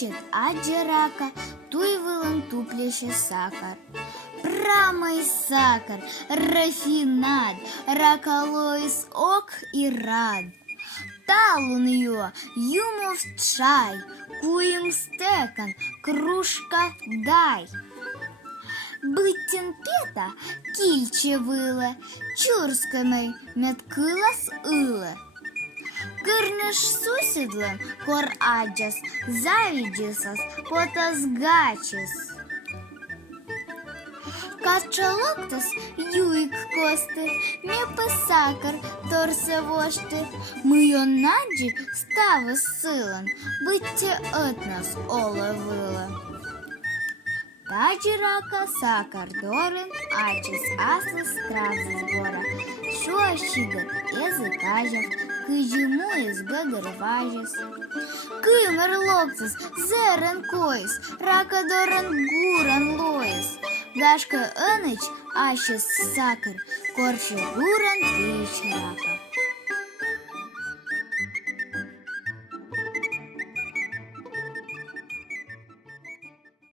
Лечит аджи рака, туй вылан тупляще сахар. Прамый сахар, рафинад, ракалоис ок и рад. Талун ее, юмов чай, куем стекан, кружка дай. Быттен пета, кильче выле, чурскамой меткылас ыле. Кырныш суседлен, кор аджас, завидисас, потасгачис. Качалоктас юик косты, мепы сакар, торсе вошты. Мыё наджи ставы сылан, бытте от нас оле выле. Таджи рака сакар дорен, ачис аслас травзы сбора. Шо щигат языкажев, кыжему из гагырважес. Кымер локтас, зерен коис, рака дорен гуран лоис. Гашка ыныч, ащес сакар, корче гуран тыч рака.